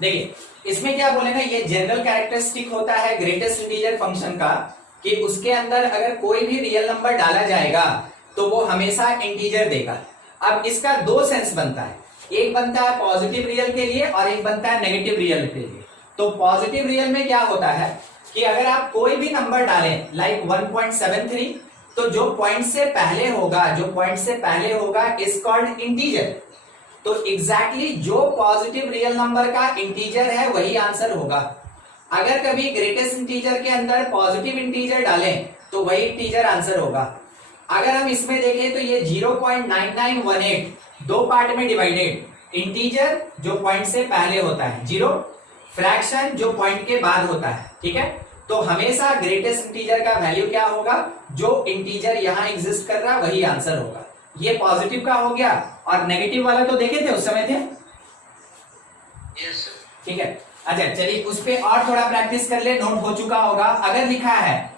देखिए इसमें क्या बोले ना, ये जनरल कैरेक्टरिस्टिक होता है ग्रेटेस्ट इंटीजर फंक्शन का कि उसके अंदर अगर कोई भी रियल नंबर डाला जाएगा तो वो हमेशा इंटीजर देगा। अब इसका दो सेंस बनता है, एक बनता है पॉजिटिव रियल के लिए और एक बनता है नेगेटिव रियल के लिए। तो पॉजिटिव रियल में क्या होता है कि अगर आप कोई भी नंबर डालें लाइक 1.73, तो जो पॉइंट से पहले होगा इज कॉल्ड इंटीजर। तो एग्जैक्टली जो पॉजिटिव रियल नंबर का इंटीजर है वही आंसर होगा। अगर कभी ग्रेटेस्ट इंटीजर के अंदर पॉजिटिव इंटीजर डालें तो वही इंटीजर आंसर होगा। अगर हम इसमें देखें तो ये 0.9918 दो पार्ट में डिवाइडेड, इंटीजर जो पॉइंट से पहले होता है, जीरो, फ्रैक्शन जो पॉइंट के बाद होता है, ठीक है। तो हमेशा ग्रेटेस्ट इंटीजर का वैल्यू क्या होगा, जो इंटीजर यहां एग्जिस्ट कर रहा है वही आंसर होगा। ये पॉजिटिव का हो गया, और नेगेटिव वाला तो देखे थे उस समय थे, यस ठीक है। अच्छा चलिए उस पे और थोड़ा प्रैक्टिस कर ले, नोट हो चुका होगा। अगर लिखा है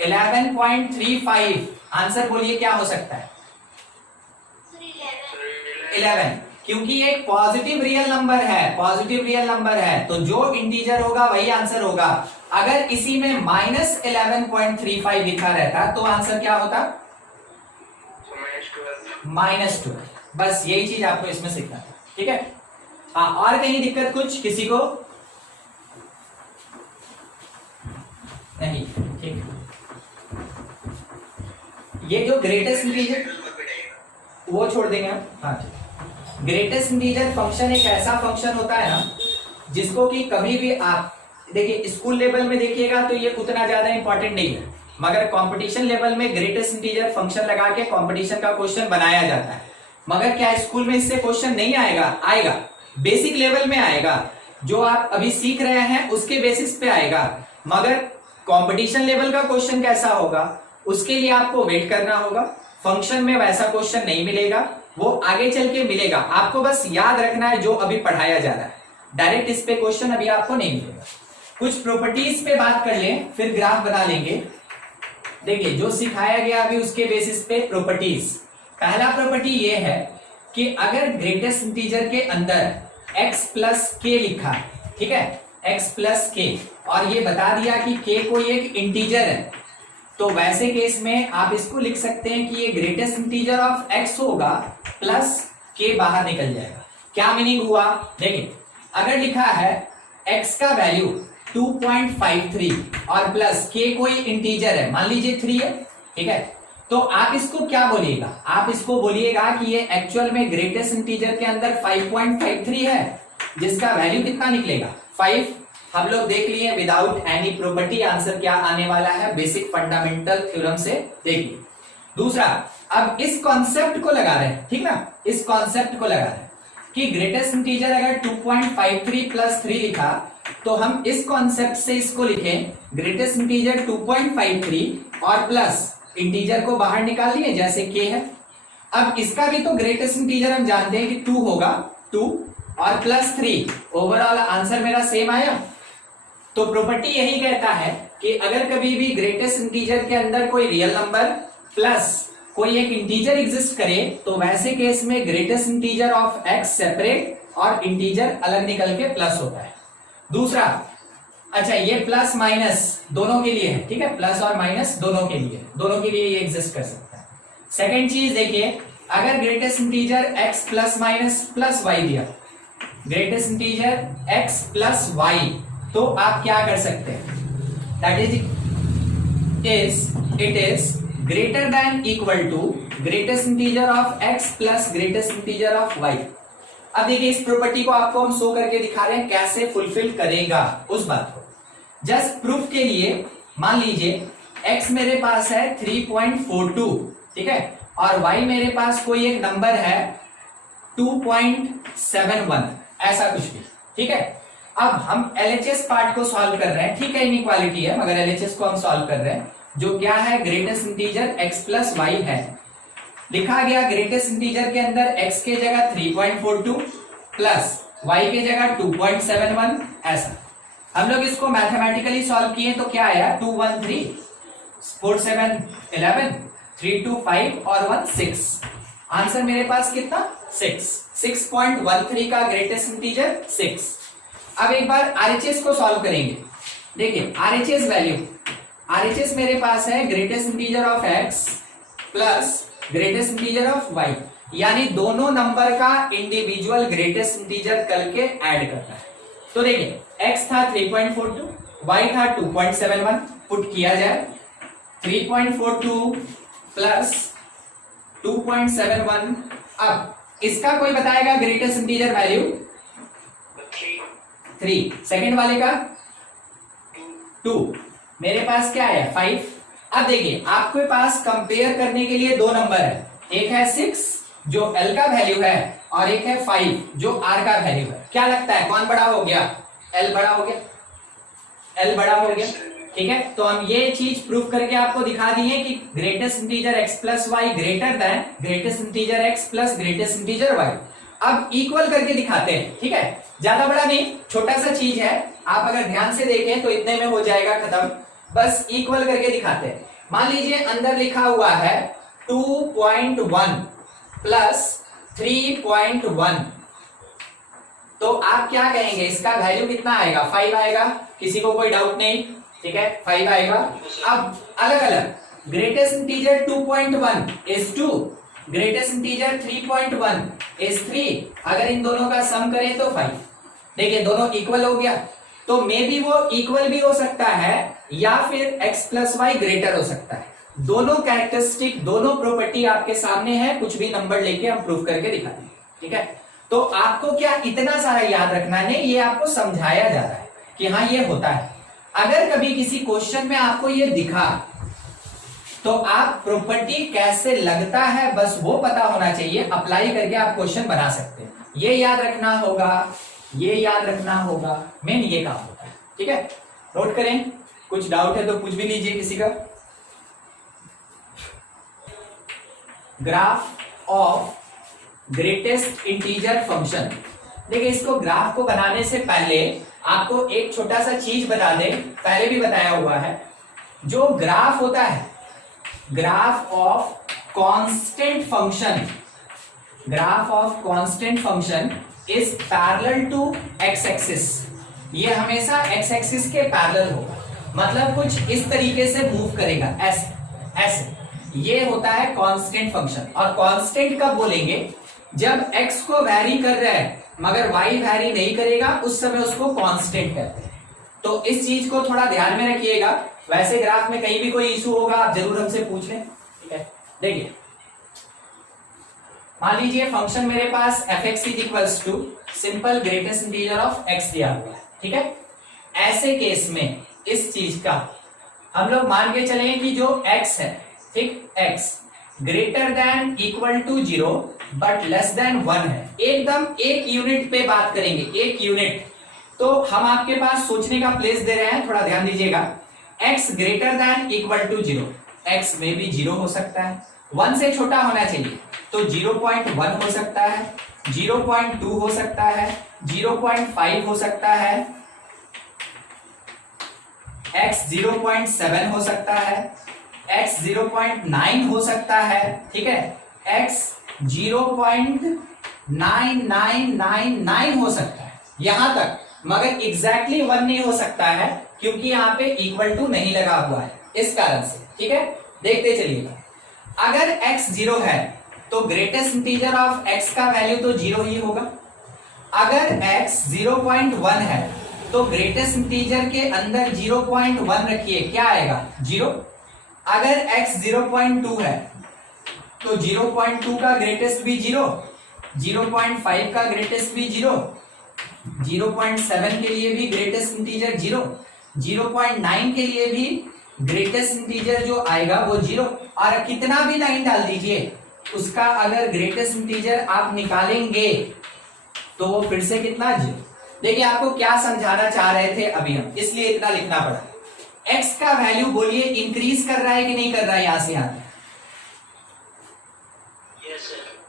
11.35, आंसर बोलिए क्या हो सकता है, 11, क्योंकि एक पॉजिटिव रियल नंबर है, तो जो इंटीजर होगा वही आंसर होगा। अगर इसी में -11.35 लिखा रहता तो आंसर क्या होता, -12। बस यही चीज आपको इसमें सीखना था, ठीक है। हाँ, और कहीं दिक्कत कुछ किसी को नहीं, ठीक है। ये जो ग्रेटेस्ट इंटीजर वो छोड़ देंगे हम, हाँ ठीक। ग्रेटेस्ट इंटीजर फंक्शन एक ऐसा फंक्शन होता है ना जिसको कि कभी भी आप देखिए स्कूल लेवल में देखिएगा तो ये उतना ज्यादा इंपॉर्टेंट नहीं है, मगर कंपटीशन लेवल में ग्रेटेस्ट इंटीजर फंक्शन लगा के कंपटीशन का क्वेश्चन बनाया जाता है। मगर क्या स्कूल में इससे क्वेश्चन नहीं आएगा, बेसिक लेवल में आएगा, जो आप अभी सीख रहे हैं उसके बेसिस पे आएगा। मगर कंपटीशन लेवल का क्वेश्चन कैसा होगा उसके लिए आपको वेट करना होगा। फंक्शन में वैसा क्वेश्चन नहीं मिलेगा, वो आगे चल के मिलेगा। आपको बस याद रखना है जो अभी पढ़ाया जा रहा है, डायरेक्ट इस पे क्वेश्चन अभी आपको नहीं मिलेगा। कुछ प्रॉपर्टीज पे बात कर लें, फिर ग्राफ बना लेंगे। देखिए जो सिखाया गया अभी उसके बेसिस पे प्रॉपर्टीज। पहला प्रॉपर्टी ये है कि अगर ग्रेटेस्ट इंटीजर के अंदर x प्लस के लिखा, ठीक है, x प्लस के, और ये बता दिया कि k कोई एक इंटीजर है, तो वैसे केस में आप इसको लिख सकते हैं कि ये ग्रेटेस्ट इंटीजर ऑफ x होगा प्लस k बाहर निकल जाएगा। क्या मीनिंग हुआ, देखिए अगर लिखा है x का वैल्यू 2.53 और प्लस k कोई इंटीजर है, मान लीजिए 3 है, ठीक है, तो आप इसको क्या बोलिएगा, आप इसको बोलिएगा कि ये एक्चुअल में ग्रेटेस्ट इंटीजर के अंदर 5.53 है, जिसका वैल्यू कितना निकलेगा 5। हम लोग देख लिए विदाउट एनी प्रॉपर्टी आंसर क्या आने वाला है, बेसिक फंडामेंटल थ्योरम से देखिए। दूसरा, अब इस कॉन्सेप्ट को लगा रहे हैं, ठीक ना, इस कॉन्सेप्ट को लगा रहे हैं कि ग्रेटेस्ट इंटीजर अगर 2.53 प्लस 3 लिखा तो हम इस कॉन्सेप्ट से इसको लिखें ग्रेटेस्ट इंटीजर 2.53 और प्लस इंटीजर को बाहर निकाल लिए जैसे k है। अब इसका भी तो ग्रेटेस्ट इंटीजर हम जानते हैं कि 2 होगा, 2 और प्लस 3, ओवरऑल आंसर मेरा सेम आया। तो प्रॉपर्टी यही कहता है कि अगर कभी भी ग्रेटेस्ट इंटीजर के अंदर कोई रियल नंबर प्लस कोई एक इंटीजर एग्जिस्ट करे तो वैसे केस में greatest integer of x separate और इंटीजर अलग निकल के प्लस होता है। दूसरा, अच्छा ये प्लस माइनस दोनों के लिए है, ठीक है, प्लस और माइनस दोनों के लिए ये एग्जिस्ट कर सकता है। सेकेंड चीज देखिए, अगर greatest integer x plus minus plus y दिया, greatest integer x plus y, तो आप क्या कर सकते हैं, that is it is greater than equal to greatest integer of x plus greatest integer of y। अब देखिए इस प्रॉपर्टी को आपको हम शो करके दिखा रहे हैं कैसे फुलफिल करेगा उस बात को। जस्ट प्रूफ के लिए मान लीजिए x मेरे पास है 3.42, ठीक है, और y मेरे पास कोई एक नंबर है 2.71, ऐसा कुछ भी, ठीक है। अब हम LHS पार्ट को सॉल्व कर रहे हैं, ठीक है, इनइक्वालिटी है मगर LHS को हम सॉल्व कर रहे हैं, जो क्या है greatest integer x plus y है। लिखा गया ग्रेटेस्ट इंटीजर के अंदर x के जगह 3.42 प्लस y के जगह 2.71, ऐसा। हम लोग इसको मैथमेटिकली सॉल्व किए तो क्या आया, 2 1 3 4 7 11 3 2 5 और 1 6, आंसर मेरे पास कितना 6, 6.13 का ग्रेटेस्ट इंटीजर 6। अब एक बार आरएचएस को सॉल्व करेंगे। देखिए आरएचएस वैल्यू, आरएचएस मेरे पास है greatest integer of x plus greatest integer of y, यानी दोनों नंबर का इंडिविजुअल ग्रेटेस्ट इंटीजर करके ऐड करना है। तो देखिए x था 3.42, y था 2.71, पुट किया जाए 3.42 प्लस 2.71। अब इसका कोई बताएगा ग्रेटेस्ट इंटीजर वैल्यू 3, सेकेंड वाले का 2, मेरे पास क्या है 5। अब देखिए आपके पास कंपेयर करने के लिए दो नंबर है, एक है 6 जो L का वैल्यू है और एक है 5 जो R का वैल्यू है। क्या लगता है कौन बड़ा हो गया? L बड़ा हो गया, L बड़ा हो गया। ठीक है, तो हम ये चीज प्रूफ करके आपको दिखा दी है कि greatest integer x plus y greater than greatest integer x plus greatest integer y। अब इक्वल करके दिखाते हैं। ठीक है, ज्यादा बड़ा नहीं, छोटा सा चीज है, आप अगर ध्यान से देखें तो इतने में हो जाएगा खत्म। बस इक्वल करके दिखाते हैं। मान लीजिए अंदर लिखा हुआ है 2.1 प्लस 3.1, तो आप क्या कहेंगे इसका वैल्यू कितना आएगा? 5 आएगा। किसी को कोई डाउट नहीं? ठीक है, 5 आएगा। अब अलग अलग greatest integer 2.1 is 2, greatest integer 3.1 is 3, अगर इन दोनों का सम करें तो 5। देखिए दोनों इक्वल हो गया, तो मे बी वो इक्वल भी हो सकता है या फिर x प्लस वाई ग्रेटर हो सकता है। दोनों कैरेक्टरिस्टिक, दोनों प्रॉपर्टी आपके सामने है, कुछ भी नंबर लेके हम प्रूफ करके दिखा देंगे। ठीक है, तो आपको क्या इतना सारा याद रखना नहीं, ये आपको समझाया जा रहा है कि हाँ ये होता है। अगर कभी किसी क्वेश्चन में आपको ये दिखा तो आप प्रॉपर्टी कैसे लगता है बस वो पता होना चाहिए, अप्लाई करके आप क्वेश्चन बना सकते हैं। ये याद रखना होगा, ये याद रखना होगा, मेन ये काम होता है। ठीक है, नोट करें, कुछ डाउट है तो पूछ भी लीजिए किसी का। Graph of greatest integer function. देखिए इसको ग्राफ को बनाने से पहले आपको एक छोटा सा चीज बता दें, पहले भी बताया हुआ है। जो ग्राफ होता है, graph of constant function, graph of constant function is parallel to x axis. ये हमेशा एक्स एक्सिस के पैरेलल होगा, मतलब कुछ इस तरीके से मूव करेगा, ऐसे ऐसे। ये होता है कांस्टेंट फंक्शन। और कांस्टेंट कब बोलेंगे? जब x को वैरी कर रहा है मगर y वैरी नहीं करेगा, उस समय उसको कांस्टेंट कहते हैं। तो इस चीज को थोड़ा ध्यान में रखिएगा। वैसे ग्राफ में कहीं भी कोई इशू होगा आप जरूर हमसे पूछ लें। ठीक है, देखिए मान लीजिए फंक्शन मेरे पास f(x) equals to simple greatest integer of x दिया हुआ है। ठीक है, ऐसे केस में इस चीज का हम लोग मान के चले कि जो x है, ठीक, x greater than equal to 0 but less than 1 है। एकदम एक यूनिट पे बात करेंगे, एक यूनिट। तो हम आपके पास सोचने का प्लेस दे रहे हैं, थोड़ा ध्यान दीजिएगा। x greater than equal to 0, x में भी 0 हो सकता है, 1 से छोटा होना चाहिए, तो 0.1 हो सकता है, 0.2 हो सकता है, 0.5 हो सकता है, x 0.7 हो सकता है, x 0.9 हो सकता है। ठीक है, x 0.9999 हो सकता है यहां तक, मगर एग्जैक्टली 1 नहीं हो सकता है क्योंकि यहाँ पे इक्वल टू नहीं लगा हुआ है, इस कारण से। ठीक है, देखते चलिएगा। अगर x 0 है तो ग्रेटेस्ट इंटीजर ऑफ x का वैल्यू तो 0 ही होगा। अगर x 0.1 है तो ग्रेटेस्ट इंटीजर के अंदर 0.1 रखिए, क्या आएगा? 0। अगर x 0.2 है तो 0.2 का ग्रेटेस्ट भी 0, 0.5 का ग्रेटेस्ट भी 0, 0.7 के लिए भी ग्रेटेस्ट इंटीजर 0, 0.9 के लिए भी ग्रेटेस्ट इंटीजर जो आएगा वो 0। और कितना भी 9 डाल दीजिए, उसका अगर ग्रेटेस्ट इंटीजर आप निकालेंगे तो वो फिर से कितना? 0। देखिए आपको क्या समझाना चाह रहे थे अभी हम, इसलिए इतना लिखना पड़ा। x का वैल्यू बोलिए इंक्रीज कर रहा है कि नहीं कर रहा है यहां से यहां?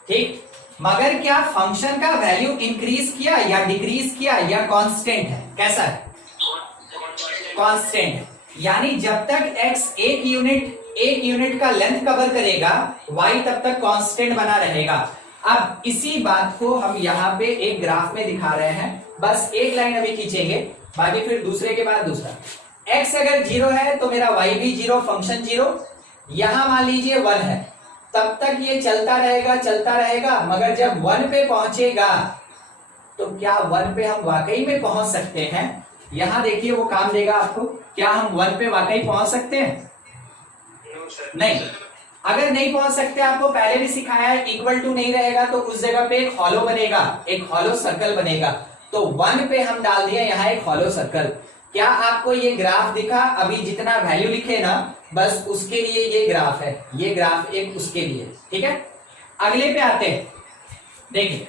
ठीक, मगर क्या फंक्शन का वैल्यू इंक्रीज किया या डिक्रीज किया या कांस्टेंट है? कैसा है? कांस्टेंट है। यानी जब तक x एक यूनिट का लेंथ कवर करेगा, y तब तक कांस्टेंट बना रहेगा। अब इसी बात को हम यहाँ पे एक ग्राफ में दिखा रहे हैं। बस एक लाइन अभी खींचेंगे, बाकी फिर दूसरे के बाद दूसरा। x अगर 0 है तो मेरा y भी 0, फंक्शन 0। यहां मान लीजिए 1 है, तब तक ये चलता रहेगा, मगर जब 1 पे पहुंचेगा तो क्या 1 पे हम वाकई में पहुंच सकते हैं? यहां देखिए वो काम देगा आपको। क्या हम 1 पे वाकई पहुंच सकते हैं? नहीं। अगर नहीं पहुंच सकते, आपको पहले भी सिखाया है, इक्वल टू नहीं रहेगा तो उस जगह पे एक हॉलो बनेगा, एक हॉलो सर्कल बनेगा। तो 1 पे हम डाल दिए यहां एक हॉलो सर्कल। क्या आपको ये ग्राफ दिखा? अभी जितना वैल्यू लिखे ना, बस उसके लिए ये ग्राफ है, ये ग्राफ एक उसके लिए। ठीक है, अगले पे आते हैं। देखिए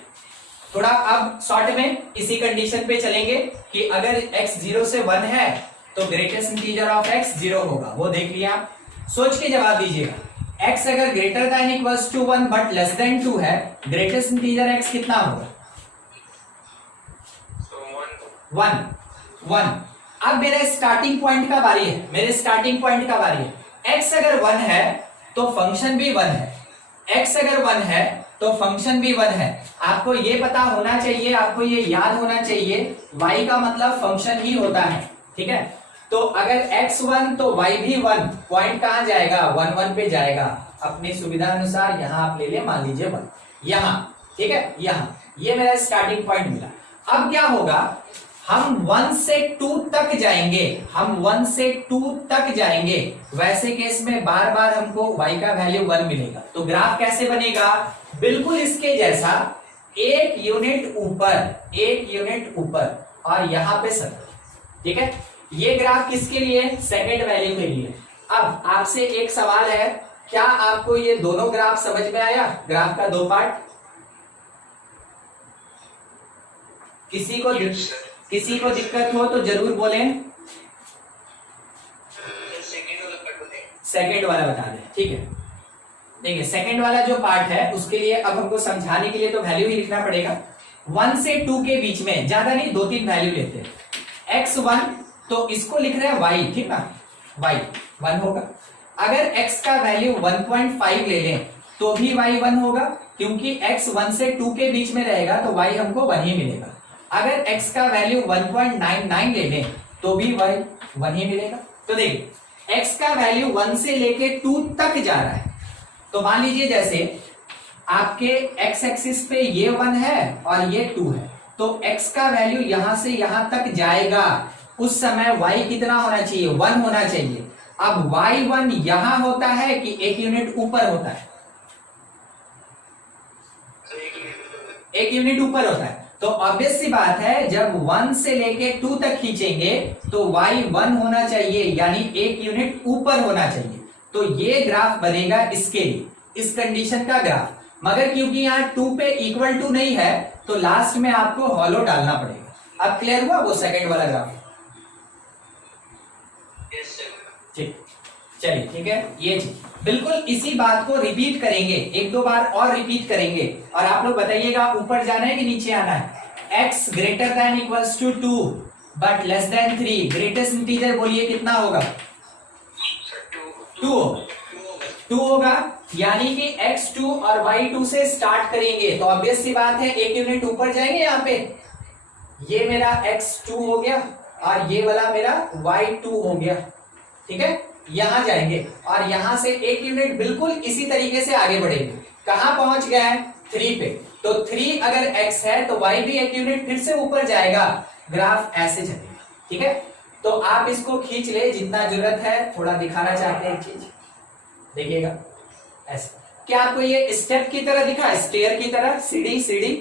थोड़ा अब शॉर्ट में इसी कंडीशन पे चलेंगे कि अगर x 0 से 1 है तो ग्रेटेस्ट इंटीजर ऑफ x 0 होगा। वो देख लिया आप, सोच के जवाब दीजिएगा। x अगर greater than equals to 1 but less than 2 है, ग्रेटेस्ट इंटीजर x कितना होगा? 1। अब मेरे स्टार्टिंग पॉइंट का बारी है, x अगर 1 है तो फंक्शन भी 1 है, x अगर 1 है तो फंक्शन भी 1 है। आपको ये पता होना चाहिए, आपको ये याद होना चाहिए, y का मतलब फंक्शन ही होता है। ठीक है, तो अगर x 1 तो y भी 1, पॉइंट कहां जाएगा? 1 1 पे जाएगा। अपनी सुविधा अनुसार यहां आप ले ले, मान लीजिए 1 यहां। ठीक है, यहां ये मेरा स्टार्टिंग पॉइंट मिला। अब क्या होगा? हम 1 से 2 तक जाएंगे, वैसे केस में बार बार हमको y का वैल्यू 1 मिलेगा। तो ग्राफ कैसे बनेगा? बिल्कुल इसके जैसा, एक यूनिट ऊपर और यहां पे सर्कल। ठीक है, ये ग्राफ किसके लिए? सेकंड वैल्यू के लिए। अब आपसे एक सवाल है, क्या आपको ये दोनों ग्राफ समझ में आया? ग्राफ का 2 पार्ट। किसी को दिक्कत हो तो जरूर बोलें। सेकंड वाला बता दें। ठीक है, देखिए सेकंड वाला जो पार्ट है उसके लिए अब हमको समझाने के लिए तो वैल्यू ही लिखना पड़ेगा। 1 से 2 के बीच में, ज्यादा नहीं, 2-3 वैल्यू लेते हैं। x1 तो इसको लिख रहे हैं y, ठीक ना, y 1 होगा। अगर x का वैल्यू 1.5 ले लें तो भी y 1 होगा, क्योंकि x 1 से 2 के बीच में रहेगा तो y हमको 1 ही मिलेगा। अगर x का वैल्यू 1.99 ले लें तो भी y 1 ही मिलेगा। तो देखिए x का वैल्यू 1 से लेके 2 तक जा रहा है, तो मान लीजिए जैसे आपके x एक्सिस पे ये 1 है और ये 2 है, तो x का वैल्यू यहां से यहां तक जाएगा, उस समय y कितना होना चाहिए? 1 होना चाहिए। अब y1 यहां होता है कि एक यूनिट ऊपर होता है? एक यूनिट ऊपर होता है। तो ऑब्वियस सी बात है, जब 1 से लेके 2 तक खींचेंगे तो y 1 होना चाहिए, यानी एक यूनिट ऊपर होना चाहिए। तो ये ग्राफ बनेगा इसके लिए, इस कंडीशन का ग्राफ। मगर क्योंकि यहाँ 2 पे इक्वल टू नहीं है तो लास्ट में आपको हॉलो डालना पड़ेगा। अब क्लियर हुआ वो सेकंड वाला ग्राफ? ठीक, चलिए ठीक है। ये बिल्कुल इसी बात को रिपीट करेंगे, 1-2 बार और रिपीट करेंगे, और आप लोग बताइएगा ऊपर जाना है कि नीचे आना है। x greater than equals to 2 but less than 3, greatest integer बोलिए कितना होगा? 2 होगा, यानी कि x2 और y2 से स्टार्ट करेंगे तो ऑब्वियस सी बात है एक यूनिट ऊपर जाएंगे। यहाँ पे ये मेरा x2 हो गया और ये वाला मेरा y2 हो गया। ठीक है, यहां जाएंगे और यहां से एक यूनिट बिल्कुल इसी तरीके से आगे बढ़ेंगे। कहां पहुंच गया है? 3 पे। तो 3 अगर x है तो y भी एक यूनिट फिर से ऊपर जाएगा, ग्राफ ऐसे चलेगा। ठीक है, तो आप इसको खींच ले जितना जरूरत है, थोड़ा दिखाना चाहते हैं एक चीज, देखिएगा ऐसे। क्या आपको ये स्टेप की तरह दिखा? स्टेयर की तरह, सीढ़ी।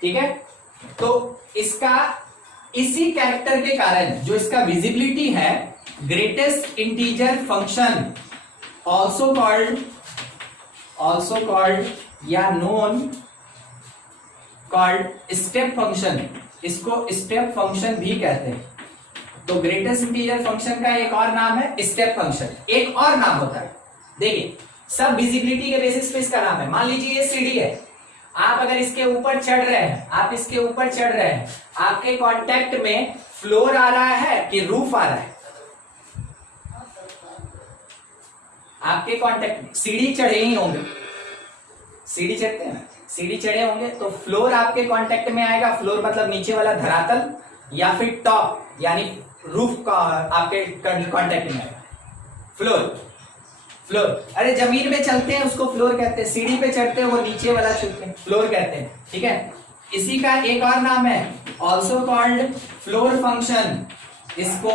ठीक है, तो इसका इसी कैरेक्टर के कारण जो इसका विजिबिलिटी है, greatest integer function also called या नोन कॉल्ड स्टेप फंक्शन, इसको स्टेप फंक्शन भी कहते हैं। तो ग्रेटेस्ट इंटीजर फंक्शन का एक और नाम है स्टेप फंक्शन, एक और नाम होता है। देखिए सब विजिबिलिटी के बेसिस पे इसका नाम है। मान लीजिए ये सीढ़ी है, आप अगर इसके ऊपर चढ़ रहे हैं, आपके कांटेक्ट में फ्लोर आ रहा है कि रूफ आ रहा है? आपके कांटेक्ट, सीढ़ी चढ़े ही होंगे, सीढ़ी चढ़ते हैं ना, सीढ़ी चढ़े होंगे तो फ्लोर आपके कांटेक्ट में आएगा, फ्लोर मतलब नीचे वाला धरातल, या फिर टॉप यानी रूफ का आपके कांटेक्ट में आएगा। फ्लोर फ्लोर, अरे जमीन पे चलते हैं उसको फ्लोर कहते हैं, सीढ़ी पे चढ़ते हैं वो नीचे वाला छूते हैं, फ्लोर कहते हैं। ठीक है, इसी का एक और नाम है ऑल्सो कॉल्ड फ्लोर फंक्शन, इसको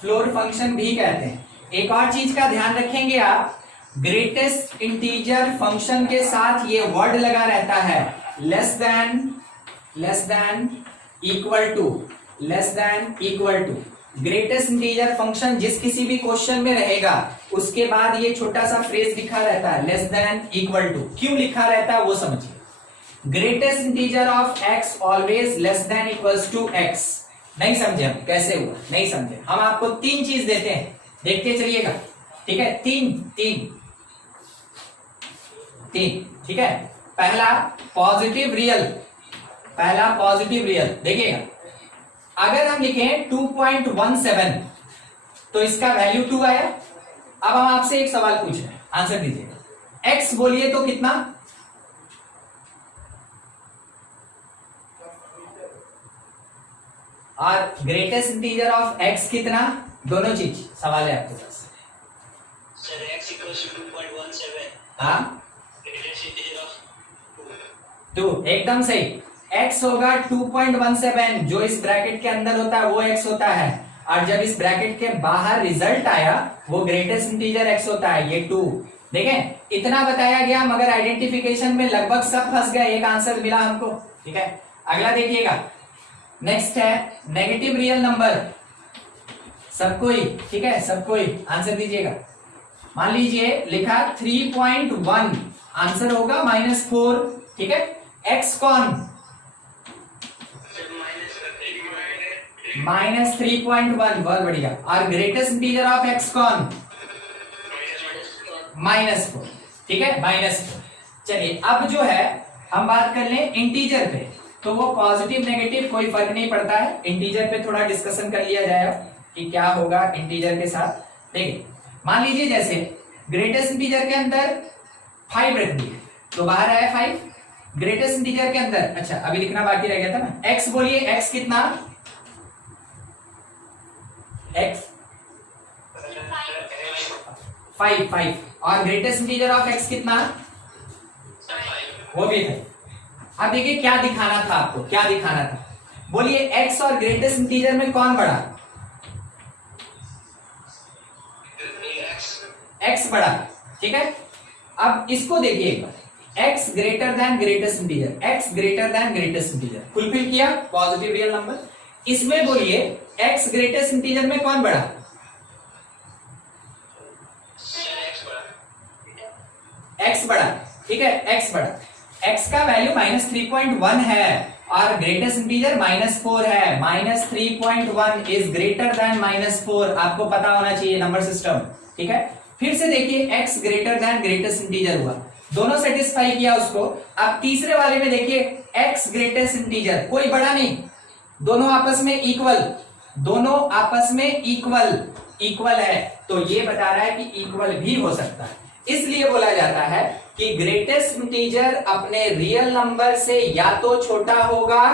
फ्लोर फंक्शन भी कहते हैं। एक और चीज का ध्यान रखेंगे आप, ग्रेटेस्ट इंटीजर फंक्शन के साथ ये वर्ड लगा रहता है less than equal to, less than equal to. Greatest integer function जिस किसी भी क्वेश्चन में रहेगा उसके बाद ये छोटा सा फ्रेज लिखा रहता है लेस देन इक्वल टू। क्यों लिखा रहता है वो समझिए। Greatest integer of x always less than equals to x। नहीं समझे हम कैसे हुआ, नहीं समझे, हम आपको तीन चीज देते हैं, देखते चलिएगा। ठीक है, तीन, ठीक है। पहला पॉजिटिव रियल, देखिएगा अगर हम लिखें 2.17 तो इसका वैल्यू 2 आया। अब हम आपसे एक सवाल पूछ रहे हैं, आंसर दीजिएगा। x बोलिए तो कितना, और ग्रेटेस्ट इंटीजर ऑफ x कितना, दोनों चीज सवाल है आपके पास। Sir x equals to 2.17। हाँ, ग्रेटेस्ट इंटीजर ऑफ 2 एकदम सही। x होगा 2.17, जो इस ब्रैकेट के अंदर होता है वो x होता है, और जब इस ब्रैकेट के बाहर रिजल्ट आया वो ग्रेटेस्ट इंटीजर x होता है, ये 2। देखें इतना बताया गया मगर आइडेंटिफिकेशन में लगभग सब फंस गए, एक आंसर मिला हमको। ठीक है, अगला देखिएगा, नेक्स्ट है नेगेटिव रियल नंबर। सब कोई, ठीक है, सब कोई आंसर दीजिएगा। मान लीजिए लिखा 3.1, आंसर होगा -4। ठीक है, x कौन, -3.1, बहुत बढ़िया। और ग्रेटेस्ट इंटीजर ऑफ x कौन, -4। ठीक है, -4। चलिए अब जो है हम बात कर लें इंटीजर पे, तो वो पॉजिटिव नेगेटिव कोई फर्क नहीं पड़ता है, इंटीजर पे थोड़ा डिस्कशन कर लिया जाएगा कि क्या होगा इंटीजर के साथ। देखिए मान लीजिए जैसे ग्रेटेस्ट इंटीजर के अंदर 5 रख दिए तो बाहर आया 5। ग्रेटेस्ट इंटीजर के अंदर, अच्छा अभी लिखना बाकी रह गया था ना, x बोलिए, x कितना, x 5, और ग्रेटेस्ट इंटीजर ऑफ x कितना, वो भी है। अब देखिए क्या दिखाना था आपको, क्या दिखाना था, बोलिए x और ग्रेटेस्ट इंटीजर में कौन बड़ा, x बड़ा। ठीक है, अब इसको देखिए एक बार, x greater than greatest integer, x greater than greatest integer fulfil किया, पॉजिटिव रियल नंबर। इसमें बोलिए x ग्रेटेस्ट इंटीजर में कौन बड़ा, x बड़ा। ठीक है, x बड़ा, x का वैल्यू -3.1 है और ग्रेटेस्ट इंटीजर -4 है। -3.1 इज ग्रेटर देन -4, आपको पता होना चाहिए नंबर सिस्टम। ठीक है, फिर से देखिए x greater than greatest integer हुआ, दोनों सेटिस्फाई किया उसको। अब तीसरे वाले में देखिए x ग्रेटेस्ट इंटीजर, कोई बड़ा नहीं, दोनों आपस में इक्वल, दोनों आपस में इक्वल है, तो ये बता रहा है कि इक्वल भी हो सकता है। इसलिए बोला जाता है कि ग्रेटेस्ट इंटीजर अपने रियल नंबर से या तो छोटा होगा,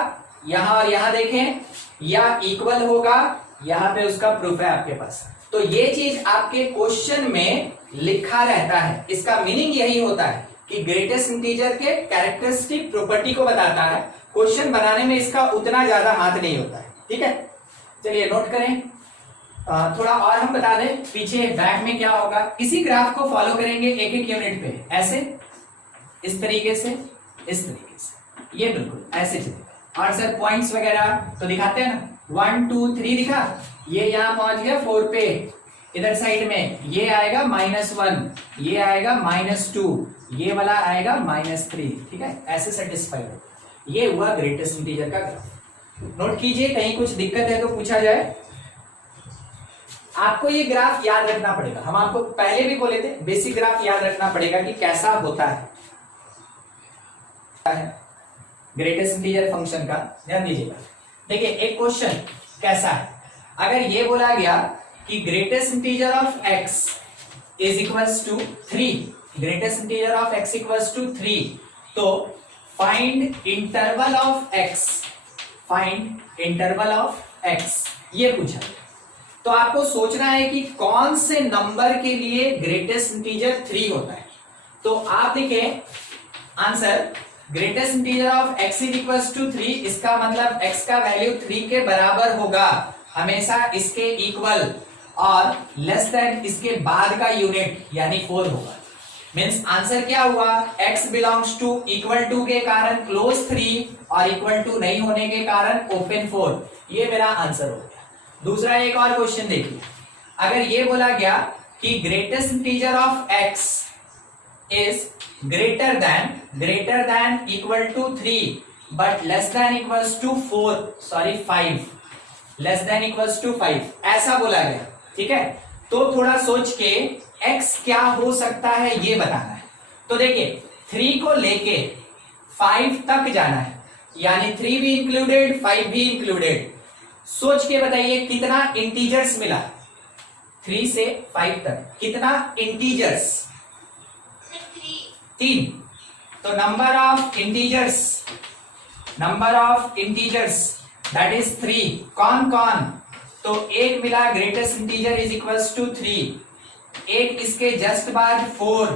यहां और यहां देखें, या इक्वल होगा, यहां पे उसका प्रूफ है आपके पास। तो ये चीज आपके क्वेश्चन में लिखा रहता है, इसका मीनिंग यही होता है कि ग्रेटेस्ट इंटीजर के कैरेक्टरिस्टिक प्रॉपर्टी को बताता है। क्वेश्चन बनाने में इसका उतना ज्यादा हाथ नहीं होता है। ठीक है, चलिए नोट करें। थोड़ा और हम बता दें पीछे बैक में क्या होगा। इसी ग्राफ को फॉलो करेंगे एक एक यूनिट पे, ऐसे, इस तरीके से, इस तरीके से, ये बिल्कुल ऐसे चलेगा। और सर पॉइंट्स वगैरह तो दिखाते हैं ना, 1 2 3 दिखा, ये यहां पहुंच गया 4 पे, इधर साइड में ये आएगा -1, ये आएगा -2, ये वाला आएगा -3। ठीक है, ऐसे सेटिस्फाई हो। ये हुआ ग्रेटेस्ट इंटीजर का ग्राफ। नोट कीजिए, कहीं कुछ दिक्कत है तो पूछा जाए। आपको ये ग्राफ याद रखना पड़ेगा, हम आपको पहले भी बोले थे बेसिक ग्राफ याद रखना पड़ेगा कि कैसा होता है ग्रेटेस्ट इंटीजर फंक्शन का। ध्यान दीजिएगा, देखिए एक क्वेश्चन कैसा है, अगर ये बोला गया कि greatest integer of x is equals to 3, greatest integer of x equals to 3, तो find interval of x, find interval of x, ये पूछा। तो आपको सोचना है कि कौन से नंबर के लिए ग्रेटेस्ट इंटीजर 3 होता है। तो आप लिखें answer, greatest integer of x is equals to 3, इसका मतलब x का वैल्यू 3 के बराबर होगा, हमेशा इसके इक्वल, और लेस देन इसके बाद का यूनिट यानी 4 होगा। मीन्स आंसर क्या हुआ, x belongs to equal to के कारण क्लोज 3 और इक्वल टू नहीं होने के कारण ओपन 4, ये मेरा आंसर हो गया। दूसरा एक और क्वेश्चन देखिए, अगर ये बोला गया कि greatest integer of x is greater than equal to 3 but less than equals to 4, sorry 5, less than equals to 5, ऐसा बोला गया, ठीक है। तो थोड़ा सोच के x क्या हो सकता है ये बताना है। तो देखिए 3 को लेके 5 तक जाना है, यानी 3 भी इंक्लूडेड 5 भी इंक्लूडेड। सोच के बताइए कितना इंटीजर्स मिला 3 से 5 तक, कितना इंटीजर्स, 3। तो number of integers that is 3, कौन कौन, तो एक मिला greatest integer is equals to 3, एक इसके जस्ट बाद 4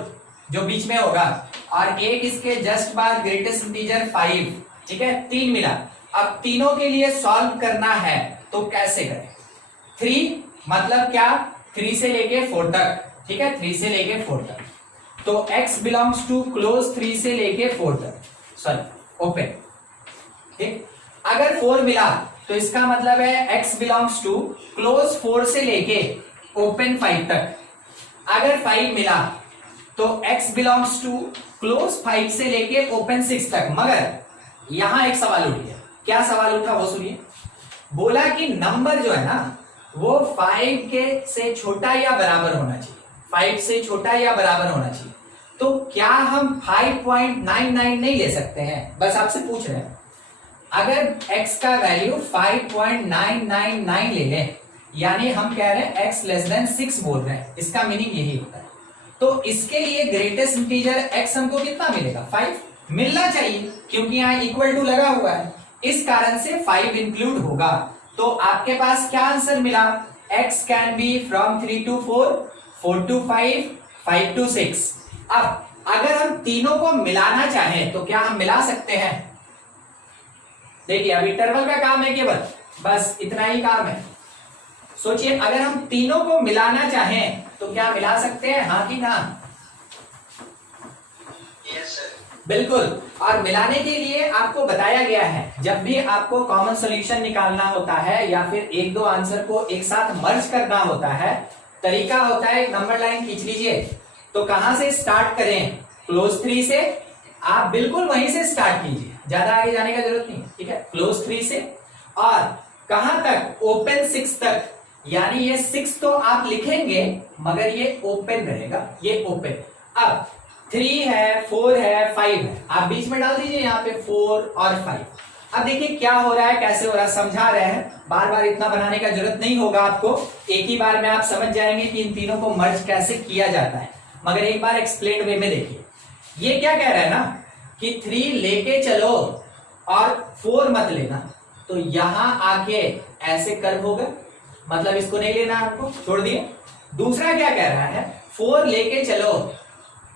जो बीच में होगा, और एक इसके जस्ट बाद ग्रेटेस्ट इंटीजर 5, ठीक है, 3 मिला। अब तीनों के लिए सॉल्व करना है तो कैसे करें, 3 मतलब क्या, 3 से लेके 4 तक, ठीक है, 3 से लेके 4 तक। तो x बिलोंग्स टू क्लोज 3 से लेके 4 तक, सॉरी ओपन, ठीक। अगर 4 मिला तो इसका मतलब है x बिलोंग्स टू क्लोज 4 से लेके ओपन 5 तक। अगर 5 मिला तो x बिलोंग्स टू क्लोज 5 से लेके ओपन 6 तक। मगर यहां एक सवाल उठ गया, क्या सवाल उठा वो सुनिए। बोला कि नंबर जो है ना वो 5 के से छोटा या बराबर होना चाहिए, 5 से छोटा या बराबर होना चाहिए। तो क्या हम 5.99 नहीं ले सकते हैं, बस आपसे पूछ रहे हैं। अगर x का वैल्यू 5.999 ले लें, यानी हम कह रहे हैं x लेस देन 6 बोल रहे हैं, इसका मीनिंग यही होता है। तो इसके लिए ग्रेटेस्ट इंटीजर x हमको कितना मिलेगा, 5 मिलना चाहिए, क्योंकि यहाँ इक्वल टू लगा हुआ है, इस कारण से 5 इंक्लूड होगा। तो आपके पास क्या आंसर मिला, x can be from 3 to 4, 4 to 5, 5 to 6। अब अगर हम तीनों को मिलाना चाहें तो क्या हम मिला सकते हैं। देखिए अब इंटरवल का काम है केवल, बस इतना ही काम है। सोचिए अगर हम तीनों को मिलाना चाहें तो क्या मिला सकते हैं, हाँ कि ना। यस सर, बिल्कुल। और मिलाने के लिए आपको बताया गया है, जब भी आपको कॉमन सॉल्यूशन निकालना होता है या फिर एक दो आंसर को एक साथ मर्ज करना होता है, तरीका होता है, नंबर लाइन खींच लीजिए। तो कहां से स्टार्ट करें, क्लोज 3 से, आप बिल्कुल वहीं से स्टार्ट कीजिए, ज्यादा आगे जाने का जरूरत नहीं, ठीक है। क्लोज 3 से और कहां तक, ओपन 6 तक, यानी ये 6 तो आप लिखेंगे मगर ये ओपन रहेगा, ये ओपन। अब 3 है, 4 है, 5 है, आप बीच में डाल दीजिए यहाँ पे 4 और 5। अब देखिए क्या हो रहा है, कैसे हो रहा है, समझा रहे हैं, बार बार इतना बनाने का जरूरत नहीं होगा आपको, एक ही बार में आप समझ जाएंगे कि इन तीनों को मर्ज कैसे किया जाता है। मगर एक बार एक्सप्लेन वे में देखिए, ये क्या कह रहा है ना कि 3 लेके चलो और 4 मत लेना, तो यहां आके ऐसे कर्व होगा, मतलब इसको नहीं लेना आपको, छोड़ दिए। दूसरा क्या कह रहा है, 4 लेके चलो,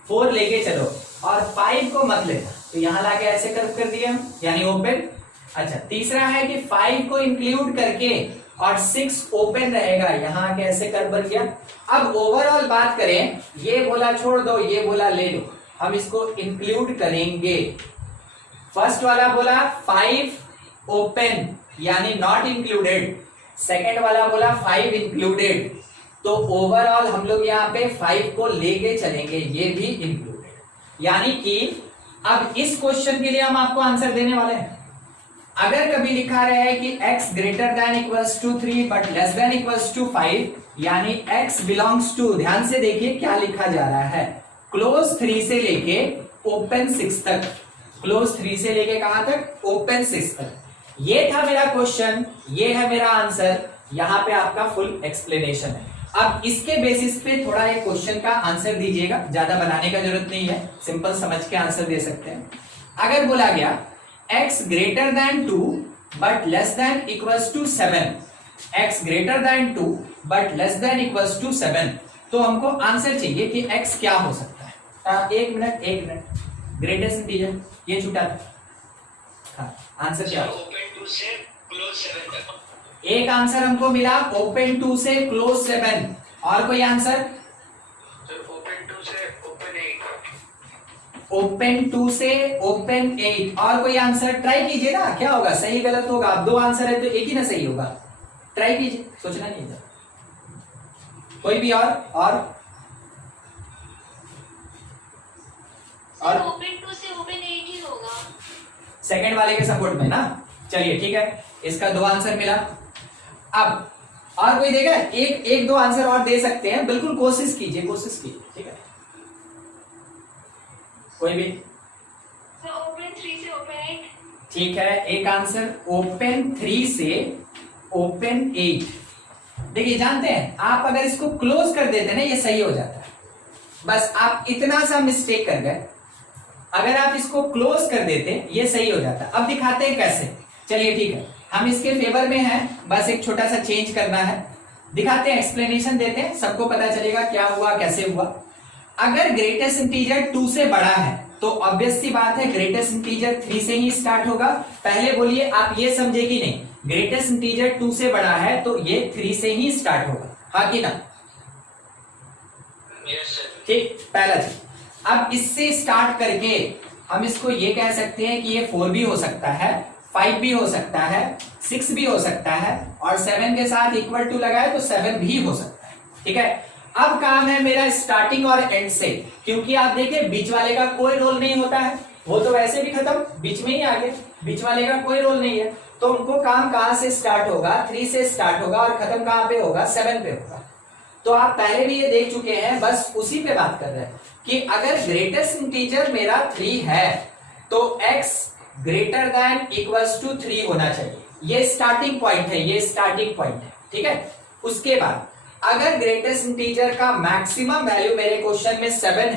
4 लेके चलो और 5 को मत लेना, तो यहां लाके ऐसे कर्व कर दिए हम, यानी ओपन। अच्छा, तीसरा है कि 5 को इंक्लूड करके और 6 ओपन रहेगा, यहां आके ऐसे कर्व बन गया। अब ओवरऑल बात करें, ये बोला छोड़ दो, ये बोला ले लो, हम इसको इंक्लूड करेंगे। फर्स्ट वाला बोला 5 ओपन यानी नॉट इंक्लूडेड, सेकेंड वाला बोला 5 इंक्लूडेड, तो ओवरऑल हम लोग यहाँ पे 5 को लेके चलेंगे, ये भी इंक्लूडेड। यानी कि अब इस क्वेश्चन के लिए हम आपको आंसर देने वाले हैं। अगर कभी लिखा रहा है कि x greater than equals to 3 but less than equals to 5, यानी x बिलोंग्स टू, ध्यान से देखिए क्या लिखा जा रहा है, क्लोज 3 से लेके ओपन 6 तक, क्लोज 3 से लेके कहां तक, ओपन 6 तक। ये था मेरा क्वेश्चन, ये है मेरा आंसर, यहां पे आपका फुल एक्सप्लेनेशन है। अब इसके बेसिस पे थोड़ा एक क्वेश्चन का आंसर दीजिएगा, ज्यादा बनाने का जरूरत नहीं है, सिंपल समझ के आंसर दे सकते हैं। अगर बोला गया x greater than 2 but less than equals to 7, x greater than 2 but less than equals to 7, तो हमको आंसर चाहिए कि x क्या हो सकता है। एक मिनट ग्रेटेस्ट इंटीजर ये छूटा था। हाँ, आंसर क्या हो? ओपन टू से क्लोज 7 तक। एक आंसर हमको मिला ओपन 2 से क्लोज 7, और कोई आंसर? ओपन 2 से ओपन 8। ओपन 2 से ओपन 8, और कोई आंसर? ट्राई कीजिए ना, क्या होगा, सही गलत होगा। अब दो आंसर है तो एक ही ना सही होगा, ट्राई कीजिए, सोचना नहीं है। कोई भी और ओपन 2 से ओपन 8 ही होगा सेकंड वाले के सपोर्ट में ना। चलिए ठीक है, इसका दो आंसर मिला। अब और कोई देगा? एक दो आंसर और दे सकते हैं, बिल्कुल कोशिश कीजिए, ठीक है। कोई भी? ओपन 3 से ओपन 8। ठीक है, एक आंसर ओपन 3 से ओपन 8। देखिए जानते हैं, आप अगर इसको क्लोज कर देते ना, ये सही हो जाता है। बस आप इतना सा मिस्टेक कर गए, अगर आप इसको क्लोज कर देते ये सही हो जाता। अब दिखाते हैं कैसे। चलिए ठीक है, हम इसके फेवर में हैं, बस एक छोटा सा चेंज करना है, दिखाते हैं, एक्सप्लेनेशन देते हैं, सबको पता चलेगा क्या हुआ कैसे हुआ। अगर ग्रेटेस्ट इंटीजर 2 से बड़ा है तो ऑब्वियस सी बात है ग्रेटेस्ट इंटीजर 3 से ही स्टार्ट होगा। पहले बोलिए आप ये समझे कि नहीं, ग्रेटेस्ट इंटीजर 2 से बड़ा है तो ये 3 से ही स्टार्ट होगा, हाँ कि ना? ठीक, पहला चीज। अब इससे स्टार्ट करके हम इसको ये कह सकते हैं कि ये 4 भी हो सकता है, 5 भी हो सकता है, 6 भी हो सकता है, और 7 के साथ इक्वल टू लगाए तो 7 भी हो सकता है। ठीक है, अब काम है मेरा स्टार्टिंग और एंड से, क्योंकि आप देखिए बीच वाले का कोई रोल नहीं होता है, वो तो वैसे भी खत्म, बीच में ही आ गए, बीच वाले का कोई रोल नहीं है। तो उनको काम कहां से स्टार्ट होगा? 3 से स्टार्ट होगा और खत्म कहां पे होगा? 7 पे होगा। तो आप पहले भी ये देख चुके हैं, बस उसी पे बात कर रहे हैं कि अगर ग्रेटेस्ट इंटीजर मेरा 3 है तो x greater than equals to 3 होना चाहिए। ये स्टार्टिंग पॉइंट है, ये स्टार्टिंग पॉइंट है। ठीक है, उसके बाद अगर ग्रेटेस्ट इंटीजर का मैक्सिमम वैल्यू मेरे क्वेश्चन में 7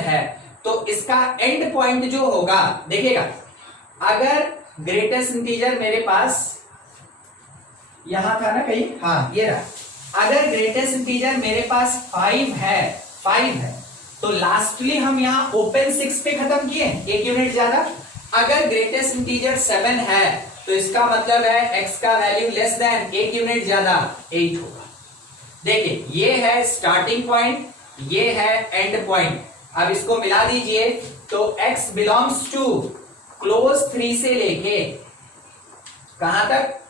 है तो इसका एंड पॉइंट जो होगा, देखिएगा, अगर ग्रेटेस्ट इंटीजर मेरे पास यहां था ना कहीं, हाँ ये रहा, अगर ग्रेटेस्ट इंटीजर मेरे पास 5 है तो लास्टली हम यहां ओपन 6 पे खत्म किए, एक यूनिट ज्यादा। अगर ग्रेटेस्ट इंटीजर 7 है तो इसका मतलब है x का वैल्यू लेस देन, एक यूनिट ज्यादा, 8 होगा। देखिए ये है स्टार्टिंग पॉइंट, ये है एंड पॉइंट। अब इसको मिला दीजिए तो x बिलोंग्स टू क्लोज 3 से लेके कहां तक?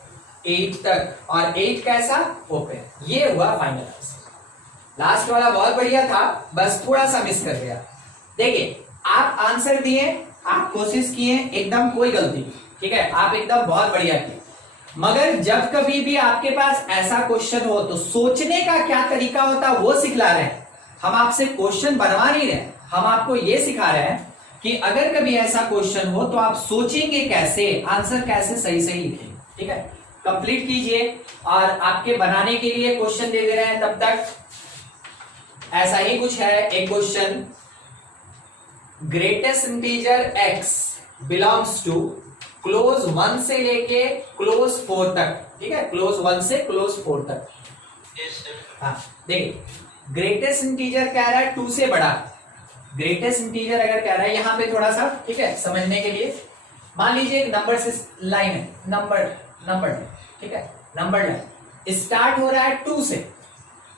8 तक, और 8 कैसा? ओपन। ये हुआ फाइनल आंसर। लास्ट वाला बहुत बढ़िया था, बस थोड़ा सा मिस कर गया। देखिए आप आंसर दिए, आप कोशिश किए, एकदम कोई गलती नहीं, ठीक है, आप एकदम बहुत बढ़िया किए। मगर जब कभी भी आपके पास ऐसा क्वेश्चन हो तो सोचने का क्या तरीका होता है वो सिखला रहे हैं। हम आपसे क्वेश्चन बनवा नहीं रहे, हम आपको ये सिखा रहे हैं कि अगर कभी ऐसा क्वेश्चन हो तो आप सोचेंगे कैसे, आंसर कैसे सही लिखेंगे। ठीक है, कंप्लीट कीजिए, और आपके बनाने के लिए क्वेश्चन दे दे रहे हैं। तब तक ऐसा ही कुछ है एक question, greatest integer x belongs to close 1 से लेके क्लोज 4 तक। ठीक है, क्लोज 1 से क्लोज 4 तक। हाँ देखिए, ग्रेटेस्ट इंटीजर कह रहा है 2 से बड़ा। ग्रेटेस्ट इंटीजर अगर कह रहा है, यहां पे थोड़ा सा, ठीक है, समझने के लिए मान लीजिए एक नंबर से लाइन है, नंबर, ठीक है, नंबर लाइन स्टार्ट हो रहा है 2 से।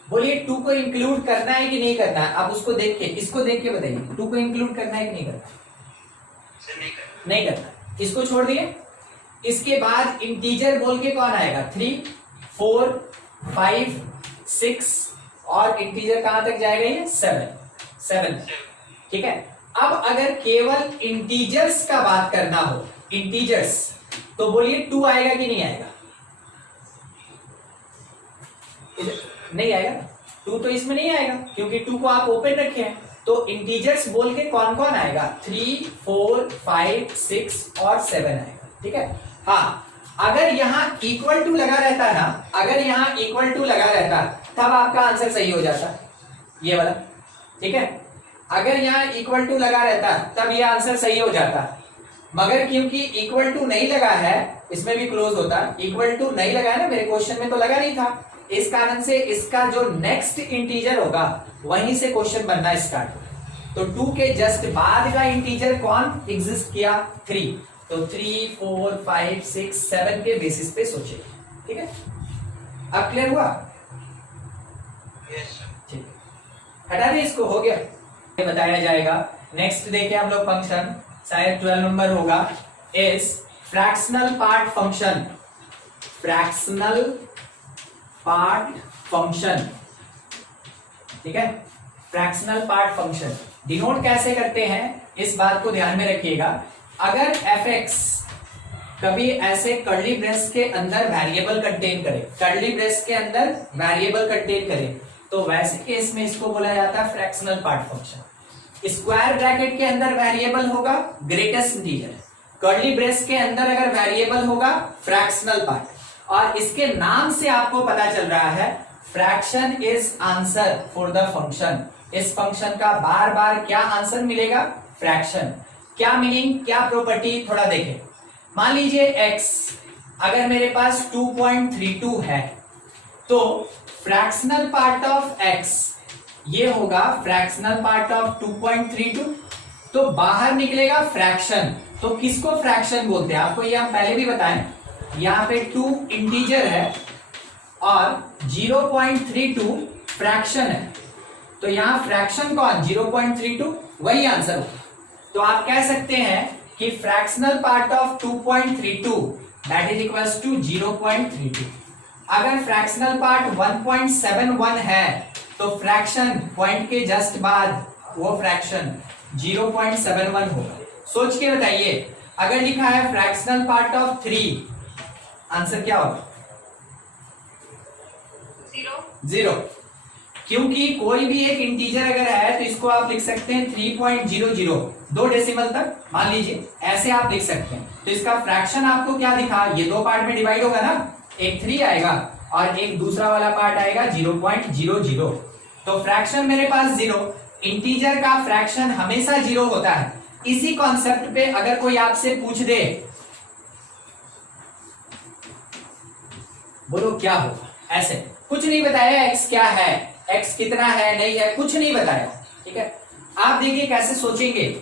बोलिए 2 को इंक्लूड करना है कि नहीं करना है? आप उसको देख के, इसको देख के बताइए, 2 को इंक्लूड करना है कि नहीं करना? नहीं करना। इसको छोड़ दिए, इसके बाद इंटीजर बोल के कौन आएगा? 3, 4, 5, 6, और इंटीजर कहां तक जाएगा? ये 7। ठीक है, अब अगर केवल इंटीजर्स का बात करना हो, इंटीजर्स, तो बोलिए 2 आएगा कि नहीं आएगा? नहीं आएगा। 2 तो इसमें नहीं आएगा क्योंकि 2 को आप ओपन रखे हैं। तो इंटीजर्स बोल के कौन कौन आएगा? 3, 4, 5, 6 और 7 आएगा। ठीक है, हाँ, अगर यहां इक्वल टू लगा रहता ना, अगर यहां इक्वल टू लगा रहता तब आपका आंसर सही हो जाता, ये वाला। ठीक है, अगर यहाँ इक्वल टू लगा रहता तब ये आंसर सही हो जाता, मगर क्योंकि इक्वल टू नहीं लगा है, इसमें भी क्लोज होता, इक्वल टू नहीं लगा है ना, मेरे क्वेश्चन में तो लगा नहीं था, इस कारण से इसका जो नेक्स्ट इंटीजर होगा वहीं से क्वेश्चन बनना स्टार्ट होगा। तो 2 के जस्ट बाद का इंटीजर कौन एग्जिस्ट किया? 3। तो 3, 4, 5, 6, 7 के बेसिस पे सोचे। ठीक है, अब क्लियर हुआ? यस ठीक है, हटा दे इसको, हो गया। ये बताया जाएगा। नेक्स्ट देखें हम लोग फंक्शन, शायद 12 नंबर होगा, is fractional part function. Fractional part function, ठीक है, फ्रैक्शनल पार्ट फंक्शन डिनोट कैसे करते हैं इस बात को ध्यान में रखिएगा। अगर fx कभी ऐसे कर्ली ब्रेस के अंदर वेरिएबल कंटेन करे, कर्ली ब्रेस के अंदर वेरिएबल कंटेन करे, तो वैसे केस में इसको बोला जाता है fractional part function. Square bracket के अंदर वेरिएबल होगा ग्रेटेस्ट इंटीजर, कर्ली ब्रेस के अंदर अगर वेरिएबल होगा फ्रैक्शनल पार्ट, और इसके नाम से आपको पता चल रहा है fraction is answer for the function. इस फंक्शन का बार बार क्या आंसर मिलेगा? फ्रैक्शन। क्या मीनिंग, क्या प्रॉपर्टी, थोड़ा देखें। मान लीजिए x अगर मेरे पास 2.32 है, तो फ्रैक्शनल पार्ट ऑफ x ये होगा फ्रैक्शनल पार्ट ऑफ 2.32, तो बाहर निकलेगा फ्रैक्शन। तो किसको फ्रैक्शन बोलते हैं? आपको ये हम पहले भी बताएं, यहाँ पे 2 इंटीजर है और 0.32 फ्रैक्शन है, तो यहां फ्रैक्शन कौन? 0.32, वही आंसर होगा। तो आप कह सकते हैं कि fractional part of 2.32 that is equals to 0.32। अगर फ्रैक्शनल पार्ट 1.71 है तो फ्रैक्शन पॉइंट के जस्ट बाद वो फ्रैक्शन 0.71 होगा। सोच के बताइए, अगर लिखा है फ्रैक्शनल पार्ट ऑफ 3, आंसर क्या होगा? 0, क्योंकि कोई भी एक इंटीजर अगर है तो इसको आप लिख सकते हैं 3.00, 2 डेसिमल तक मान लीजिए, ऐसे आप लिख सकते हैं। तो इसका फ्रैक्शन आपको क्या दिखा? ये 2 पार्ट में डिवाइड होगा ना, एक 3 आएगा और एक दूसरा वाला पार्ट आएगा 0.00। तो फ्रैक्शन मेरे पास 0, इंटीजर का फ्रैक्शन हमेशा 0 होता है। इसी कॉन्सेप्ट पे अगर कोई आपसे पूछ दे, बोलो क्या होगा, ऐसे कुछ नहीं बताया, x क्या है, x कितना है, नहीं है, कुछ नहीं बताया। ठीक है, आप देखिए कैसे सोचेंगे।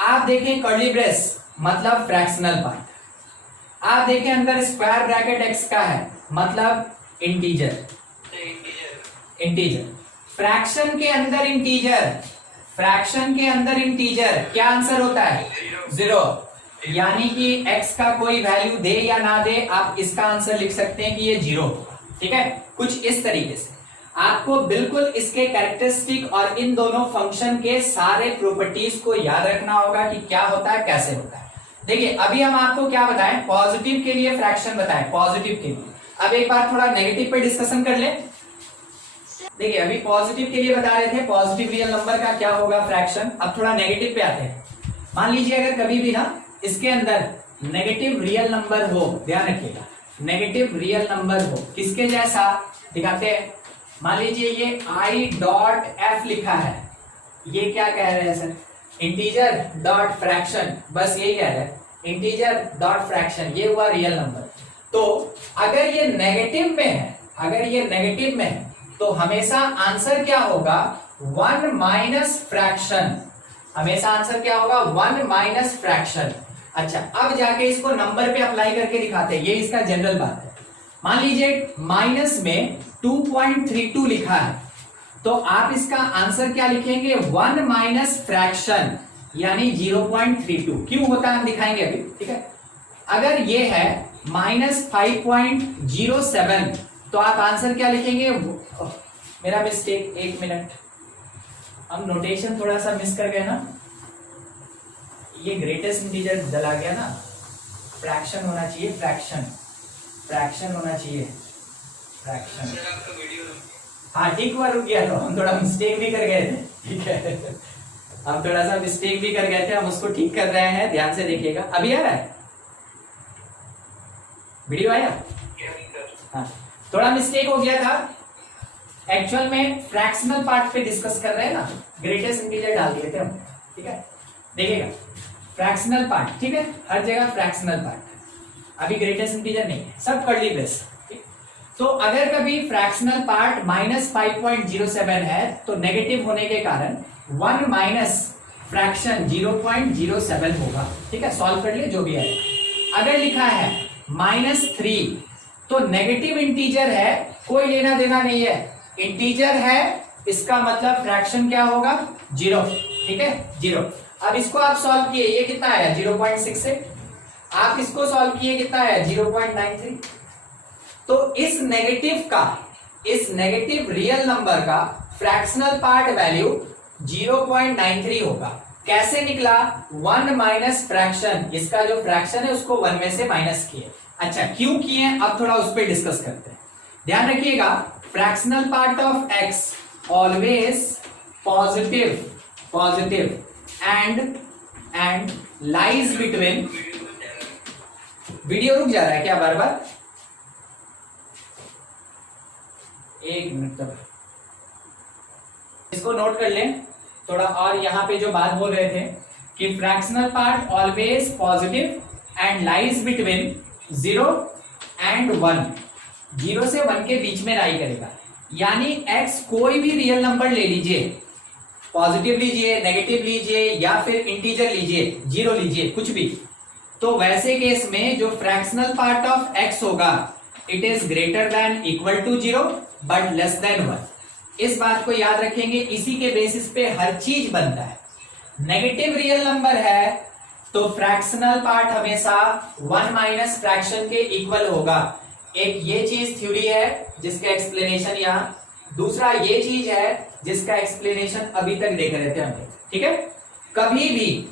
आप देखें कर्ली ब्रेस मतलब फ्रैक्शनल पार्ट, आप देखें अंदर स्क्वायर ब्रैकेट x का है मतलब इंटीजर, इंटीजर फ्रैक्शन के अंदर इंटीजर, फ्रैक्शन के अंदर इंटीजर, क्या आंसर होता है? 0। यानी कि x का कोई वैल्यू दे या ना दे, आप इसका आंसर लिख सकते हैं कि ये 0। ठीक है, कुछ इस तरीके से आपको बिल्कुल इसके कैरेक्टरिस्टिक और इन दोनों फंक्शन के सारे प्रॉपर्टीज को याद रखना होगा कि क्या होता है, कैसे होता है। देखिए अभी हम आपको क्या बताएं, पॉजिटिव के लिए फ्रैक्शन बताएं, पॉजिटिव के लिए। अब एक बार थोड़ा नेगेटिव पे डिस्कशन कर लें। देखिए अभी पॉजिटिव के लिए बता रहे थे पॉजिटिव रियल नंबर का क्या होगा फ्रैक्शन, अब थोड़ा नेगेटिव पे आते हैं। मान लीजिए अगर कभी भी ना इसके अंदर नेगेटिव रियल नंबर हो, ध्यान रखिएगा, नेगेटिव रियल नंबर हो, किसके जैसा दिखाते हैं। मान लीजिए ये i.f लिखा है, ये क्या कह रहे हैं सर? इंटीजर डॉट फ्रैक्शन, बस यही कह रहे हैं, इंटीजर डॉट फ्रैक्शन, ये हुआ रियल नंबर। तो अगर ये नेगेटिव में है, अगर ये नेगेटिव में है तो हमेशा आंसर क्या होगा? 1 माइनस फ्रैक्शन, हमेशा आंसर क्या होगा? 1 माइनस फ्रैक्शन। अच्छा, अब जाके इसको नंबर पे अप्लाई करके दिखाते हैं, ये इसका जनरल बात है। मान लीजिए माइनस में 2.32 लिखा है, तो आप इसका आंसर क्या लिखेंगे? 1 माइनस फ्रैक्शन यानी 0.32। क्यों होता है हम दिखाएंगे अभी। ठीक है, अगर ये है माइनस 5.07 तो आप आंसर क्या लिखेंगे? मेरा मिस्टेक, 1 मिनट, हम नोटेशन थोड़ा सा मिस कर गए ना, ये ग्रेटेस्ट इंटीजर डला गया ना, फ्रैक्शन होना चाहिए, फ्रैक्शन, फ्रैक्शन होना चाहिए, फ्रैक्शन। हाँ ठीक हुआ, रुक गया, तो हम थोड़ा मिस्टेक भी कर गए थे। ठीक है, हम थोड़ा सा मिस्टेक भी कर गए थे, हम उसको ठीक कर रहे हैं, ध्यान से देखिएगा। अभी आ रहा है वीडियो, आया? हाँ, थोड़ा मिस्टेक हो गया था, एक्चुअल में फ्रैक्शनल पार्ट पे डिस्कस कर रहे हैं ना, ग्रेटेस्ट इंटीजर डाल दिए थे हम, ठीक है। देखिएगा फ्रैक्शनल पार्ट, ठीक है, हर जगह फ्रैक्शनल पार्ट, अभी ग्रेटेस्ट इंटीजर नहीं है, सब कर्ली ब्रेस। तो अगर कभी फ्रैक्शनल पार्ट -5.07 है तो नेगेटिव होने के कारण 1 माइनस फ्रैक्शन 0.07 होगा, ठीक है, सॉल्व कर लिए जो भी है। अगर लिखा है -3 तो नेगेटिव इंटीजर है, कोई लेना देना नहीं है, इंटीजर है, इसका मतलब फ्रैक्शन क्या होगा 0, ठीक है 0। अब इसको आप सॉल्व किए, ये कितना आया 0.68, आप इसको सॉल्व किए कितना आया 0.93। तो इस नेगेटिव रियल नंबर का फ्रैक्शनल पार्ट वैल्यू 0.93 होगा। कैसे निकला, 1 माइनस फ्रैक्शन, इसका जो फ्रैक्शन है उसको 1 में से माइनस किए। अच्छा क्यों किए, अब थोड़ा उस पर डिस्कस करते हैं। ध्यान रखिएगा fractional part of x always positive and lies between, video रुक जा रहा है क्या बार बार, एक मिनट तक इसको नोट कर लें थोड़ा। और यहां पे जो बात बोल रहे थे कि fractional part always positive and lies between 0 and 1, 0 से 1 के बीच में लाई करेगा। यानी x कोई भी रियल नंबर ले लीजिए, पॉजिटिव लीजिए, नेगेटिव लीजिए या फिर इंटीजर लीजिए, 0 लीजिए, कुछ भी, तो वैसे केस में जो फ्रैक्शनल पार्ट ऑफ x होगा it is greater than equal to 0 but less than 1। इस बात को याद रखेंगे, इसी के बेसिस पे हर चीज बनता है। नेगेटिव रियल नंबर है तो फ्रैक्शनल पार्ट हमेशा 1 माइनस फ्रैक्शन के इक्वल होगा। एक ये चीज थ्योरी है जिसका एक्सप्लेनेशन यहां, दूसरा ये चीज है जिसका एक्सप्लेनेशन अभी तक देख रहे थे हम, ठीक है। कभी भी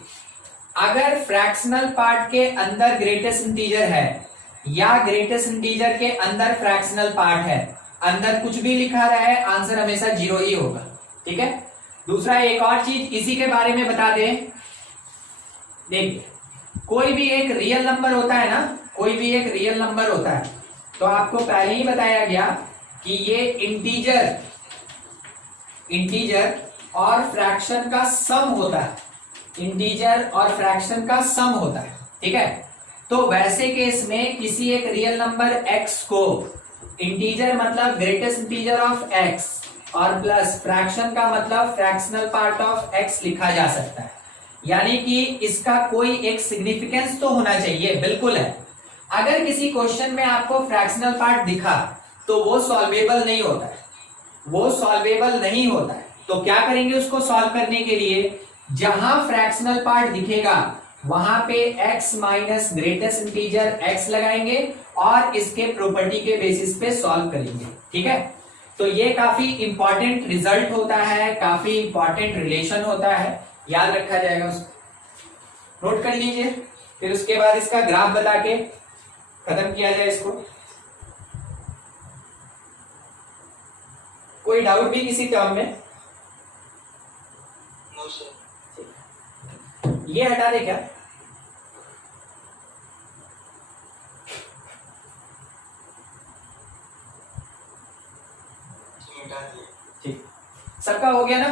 अगर फ्रैक्शनल पार्ट के अंदर ग्रेटेस्ट इंटीजर है या ग्रेटेस्ट इंटीजर के अंदर फ्रैक्शनल पार्ट है, अंदर कुछ भी लिखा रहा है आंसर हमेशा 0 ही होगा, ठीक है। दूसरा एक और चीज इसी के बारे में बता दें, देखिए कोई भी एक रियल नंबर होता है ना, कोई भी एक रियल नंबर होता है तो आपको पहले ही बताया गया कि ये इंटीजर और फ्रैक्शन का सम होता है, इंटीजर और फ्रैक्शन का सम होता है, ठीक है। तो वैसे केस में किसी एक रियल नंबर x को इंटीजर मतलब ग्रेटेस्ट इंटीजर ऑफ x और प्लस फ्रैक्शन का मतलब फ्रैक्शनल पार्ट ऑफ x लिखा जा सकता है। यानी कि इसका कोई एक सिग्निफिकेंस तो होना चाहिए, बिल्कुल है। अगर किसी क्वेश्चन में आपको फ्रैक्शनल पार्ट दिखा तो वो सॉल्वेबल नहीं होता है, वो सॉल्वेबल नहीं होता है। तो क्या करेंगे उसको सॉल्व करने के लिए, जहां फ्रैक्शनल पार्ट दिखेगा वहां पे x minus greatest integer x लगाएंगे और इसके प्रॉपर्टी के बेसिस पे सॉल्व करेंगे, ठीक है। तो ये काफी इंपॉर्टेंट रिजल्ट होता है, काफी इंपॉर्टेंट रिलेशन होता है, याद रखा जाएगा, उसको नोट कर लीजिए। फिर उसके बाद इसका ग्राफ बता के खत्म किया जाए इसको। कोई डाउट भी किसी टर्म में? No sir. ये हटा दे क्या? ठीक, सबका हो गया ना?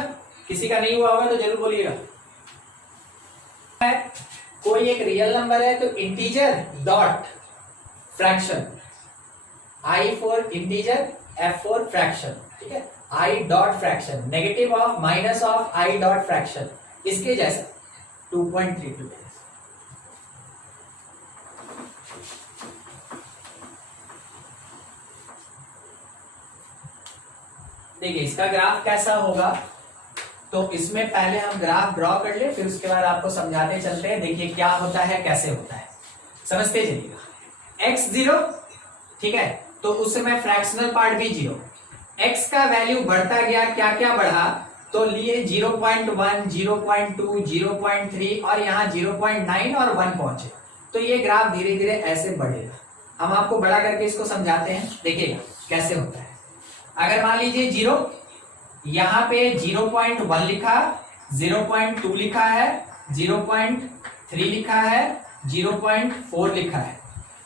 किसी का नहीं हुआ होगा तो जरूर बोलिएगा। कोई एक रियल नंबर है तो integer dot fraction, I for integer, F for fraction, ठीक है। I dot fraction, negative of minus of I dot fraction, इसके जैसा 2.32। देखिए इसका ग्राफ कैसा होगा, तो इसमें पहले हम ग्राफ ड्रॉ कर ले, फिर उसके बाद आपको समझाते चलते हैं। देखिए क्या होता है, कैसे होता है, समझते चलिएगा। x 0, ठीक है, तो उस समय फ्रैक्शनल पार्ट भी 0। x का वैल्यू बढ़ता गया, क्या क्या बढ़ा, तो लिए 0.1, 0.2, 0.3 और यहाँ 0.9 और 1 पहुंचे। तो ये ग्राफ धीरे धीरे ऐसे बढ़ेगा। हम आपको बड़ा करके इसको समझाते हैं, देखिएगा कैसे होता है। अगर मान लीजिए 0, यहाँ पे 0.1 लिखा, 0.2 लिखा है, 0.3 लिखा है, 0.4 लिखा है।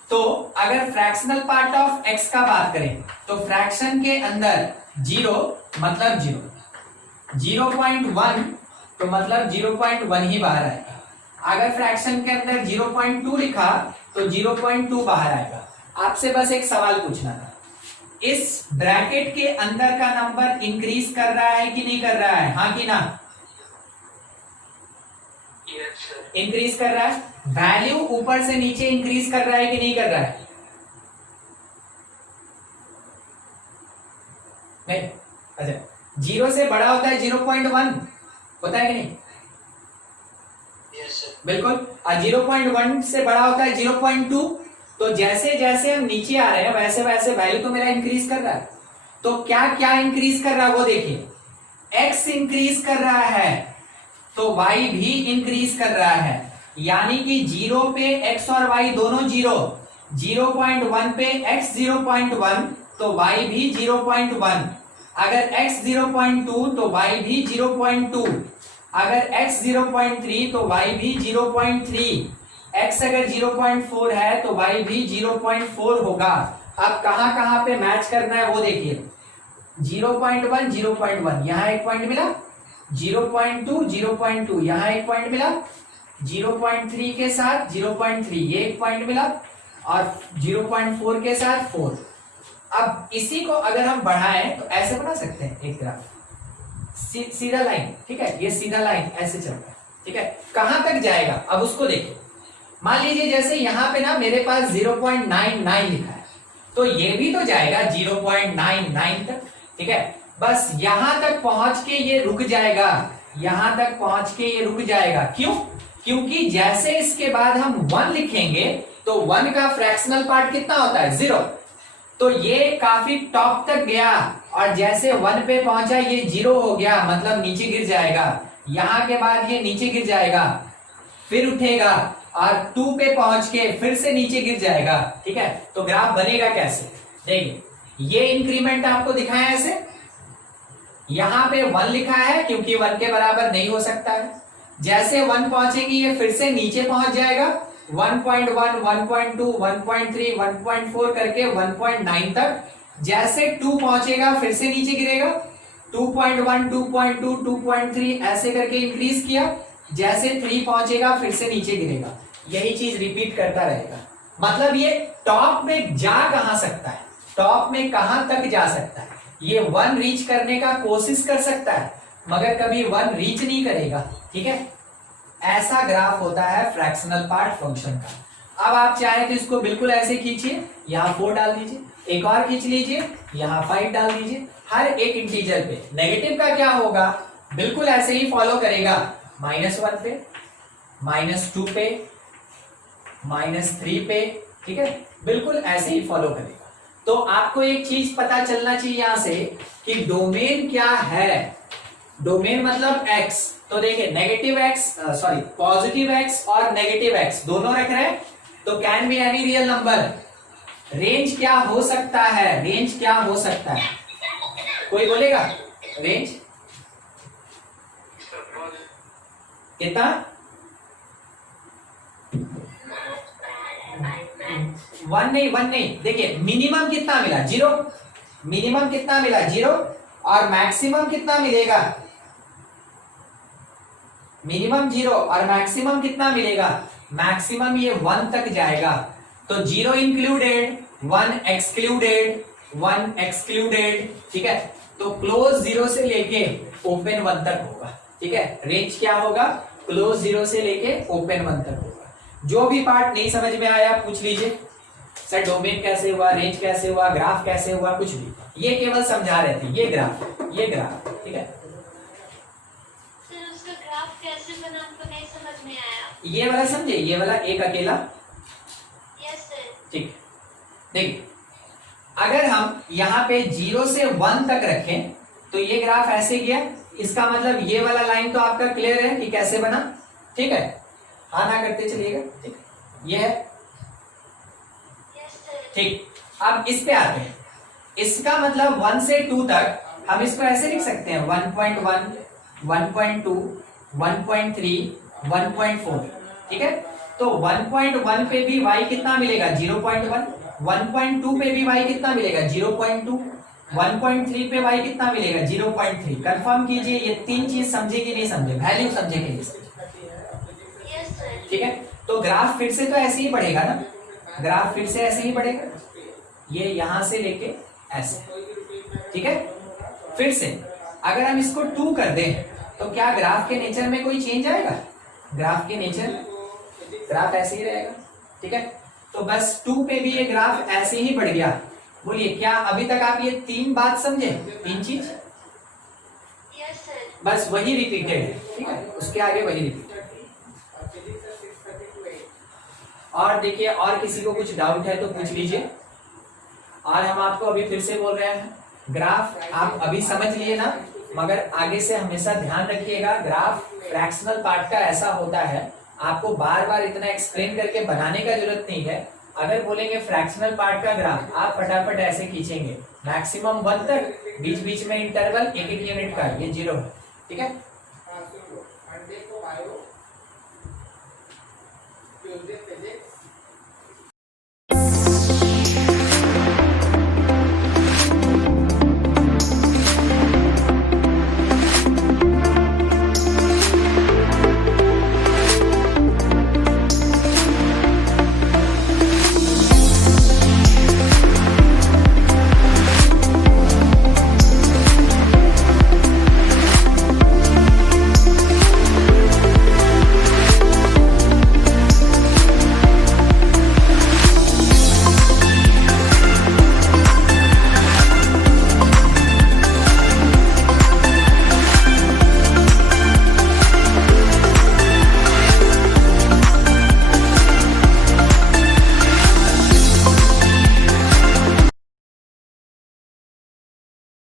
तो अगर फ्रैक्शनल पार्ट ऑफ x का बात करें तो फ्रैक्शन के अंदर जीरो मतलब जीरो, 0.1 तो मतलब 0.1 ही बाहर आएगा। अगर फ्रैक्शन के अंदर 0.2 लिखा तो 0.2 बाहर आएगा। आपसे बस एक सवाल पूछना था, इस ब्रैकेट के अंदर का नंबर इंक्रीज कर रहा है कि नहीं कर रहा है, हाँ कि ना? इंक्रीज कर रहा है। वैल्यू ऊपर से नीचे इंक्रीज कर रहा है कि नहीं कर रहा है? नहीं। अच्छा, 0 से बड़ा होता है 0.1 होता है कि नहीं? बिल्कुल। और 0.1 से बड़ा होता है 0.2। तो जैसे जैसे हम नीचे आ रहे हैं वैसे वैसे वैल्यू तो मेरा इंक्रीज कर रहा है। तो क्या क्या इंक्रीज कर रहा है वो देखिए, x इंक्रीज कर रहा है तो y भी इंक्रीज कर रहा है, यानी कि 0 पे x और y दोनों 0.1 पे x 0.1 तो y भी 0.1, अगर x 0.2 तो y भी 0.2, अगर x 0.3 तो y भी 0.3, x अगर 0.4 है तो y भी 0.4 होगा। अब कहां कहां पे मैच करना है वो देखिए, 0.1 0.1 यहां एक पॉइंट मिला, 0.2 0.2 यहां एक पॉइंट मिला, 0.3 के साथ 0.3 ये एक पॉइंट मिला, और 0.4 के साथ 4। अब इसी को अगर हम बढ़ाएं तो ऐसे बना सकते हैं एक ग्राफ, सीधा लाइन, ठीक है, ये सीधा लाइन ऐसे चलता है, ठीक है, कहां तक जाएगा अब उसको देखिए। मान लीजिए जैसे यहां पे ना मेरे पास 0.99 लिखा है, तो ये भी तो जाएगा 0.99 तक, ठीक है, बस यहां तक पहुंच के ये रुक जाएगा, यहां तक पहुंच के ये रुक जाएगा। क्यों? क्योंकि जैसे इसके बाद हम 1 लिखेंगे तो 1 का फ्रैक्शनल पार्ट कितना होता है, 0, तो ये काफी टॉप तक गया, और जैसे 1 पे पहुंचा ये 0 हो गया, मतलब नीचे गिर जाएगा, यहां के बाद ये नीचे गिर जाएगा, फिर उठेगा, और 2 पे पहुंच के फिर से नीचे गिर जाएगा, ठीक है। तो ग्राफ बनेगा कैसे, देखिए ये इंक्रीमेंट आपको दिखाया ऐसे, यहां पे 1 लिखा है क्योंकि 1 के बराबर नहीं हो सकता है, जैसे 1 पहुंचेगी ये फिर से नीचे पहुंच जाएगा, 1.1 1.2 1.3 1.4 करके 1.9 तक, जैसे 2 पहुंचेगा फिर से नीचे गिरेगा, 2.1 2.2 2.3 ऐसे करके इंक्रीज किया, जैसे 3 पहुंचेगा फिर से नीचे गिरेगा, यही चीज रिपीट करता रहेगा। मतलब ये टॉप में जा कहां सकता है, टॉप में कहां तक जा सकता है, ये 1 रीच करने का कोशिश कर सकता है मगर कभी 1 रीच नहीं करेगा, ठीक है। ऐसा ग्राफ होता है फ्रैक्शनल पार्ट फंक्शन का। अब आप चाहे तो इसको बिल्कुल ऐसे खींचिए, यहाँ 4 डाल दीजिए, एक और खींच लीजिए, यहाँ 5 डाल दीजिए, हर एक इंटीजर पे। नेगेटिव का क्या होगा, बिल्कुल ऐसे ही फॉलो करेगा, -1 पे, -2 पे, -3 पे, ठीक है, बिल्कुल ऐसे ही फॉलो करेगा। तो आपको एक चीज पता चलना चाहिए यहां से कि डोमेन क्या है, डोमेन मतलब x। तो देखिए negative x, sorry positive x और नेगेटिव x दोनों रख रहे हैं, तो can be any real number. Range क्या हो सकता है, रेंज क्या हो सकता है, कोई बोलेगा रेंज कितना, 1 नहीं, देखिए मिनिमम कितना मिला 0, मिनिमम कितना मिला 0, और मैक्सिमम कितना मिलेगा, मिनिमम 0 और मैक्सिमम कितना मिलेगा, मैक्सिमम ये 1 तक जाएगा। तो 0 इंक्लूडेड 1 एक्सक्लूडेड 1 एक्सक्लूडेड, ठीक है, तो क्लोज 0 से लेके ओपन 1 तक होगा, ठीक है। रेंज क्या होगा, क्लोज 0 से लेके ओपन 1 तक होगा। जो भी पार्ट नहीं समझ में आया पूछ लीजिए, सर डोमेन कैसे हुआ, रेंज कैसे हुआ, ग्राफ कैसे हुआ, कुछ भी, ये केवल समझा रहे थे, ये ग्राफ, ठीक है। सर उसका ग्राफ कैसे बना हमको नहीं समझ में आया। ये वाला समझे, ये वाला एक अकेला, यस सर। ठीक, देखिए अगर हम यहाँ पे 0 से 1 तक रखें तो ये ग्राफ ऐसे गया, इसका मतलब ये वाला लाइन तो आपका क्लियर है कि कैसे बना, ठीक है, हाँ ना करते चलिएगा, ठीक, ये है, यस सर। ठीक। अब इस पे आते हैं, इसका मतलब 1 से 2 तक हम इसको ऐसे लिख सकते हैं 1.1 1.2 1.3 1.4, ठीक है। तो 1.1 पे भी y कितना मिलेगा 0.1, 1.2 पे भी y कितना मिलेगा 0.2, 1.3 पे y कितना मिलेगा 0.3। कंफर्म कीजिए ये तीन चीज समझे कि नहीं समझे, वैल्यू समझे कि नहीं समझे। Yes sir. ठीक है, तो ग्राफ फिर से तो ऐसे ही बढ़ेगा ना, ग्राफ फिर से ऐसे ही बढ़ेगा, ये यहां से लेके ऐसे। ठीक है, फिर से अगर हम इसको 2 कर दें तो क्या ग्राफ के नेचर में कोई चेंज आएगा? ग्राफ के नेचर में ग्राफ ऐसे ही रहेगा। ठीक है, तो बस 2 पे भी ये ग्राफ ऐसे ही बढ़ गया। बोलिए क्या अभी तक आप ये 3 बात समझे, 3 चीज? Yes sir. बस वही रिपीटेड है। ठीक है, उसके आगे वही रिपीटेड। और देखिए, और किसी को कुछ डाउट है तो पूछ लीजिए। और हम आपको अभी फिर से बोल रहे हैं, ग्राफ आप अभी समझ लिए ना, मगर आगे से हमेशा ध्यान रखिएगा, ग्राफ फ्रैक्शनल पार्ट का ऐसा होता है, आपको बार बार इतना एक्सप्लेन करके बनाने का जरूरत नहीं है। अगर बोलेंगे फ्रैक्शनल पार्ट का ग्राफ, आप फटाफट ऐसे खींचेंगे मैक्सिमम 1 तक, बीच बीच में इंटरवल 1-1 यूनिट का, ये 0 है। ठीक है,